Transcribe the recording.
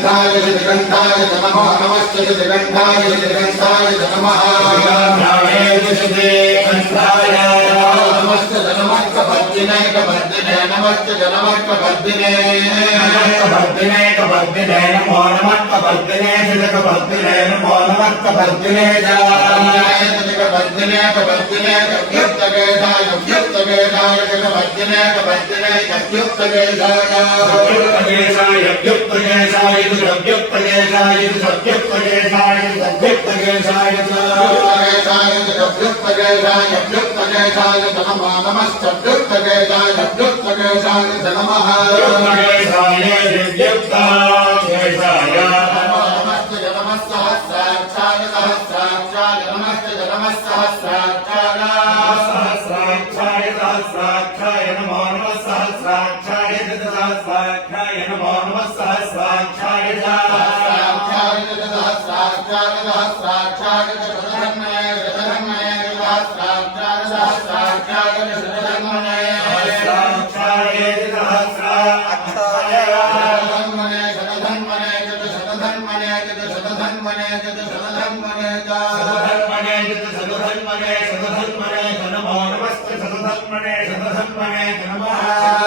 नमो नमस्ते श्रीगंधाय नमः नमस्ते जनमर्कवर्धिने नमस्ते जनमर्कवर्धिने नमो नमर्कवर्धिने जगवर्धिने नमो नमर्कवर्धिने जगवर्धिने कवर्धिने युक्तवेदाय जगवर्धिने कवर्धिने युक्तवेदाय युक्तवेदाय नमो नमस्ते नमः नमः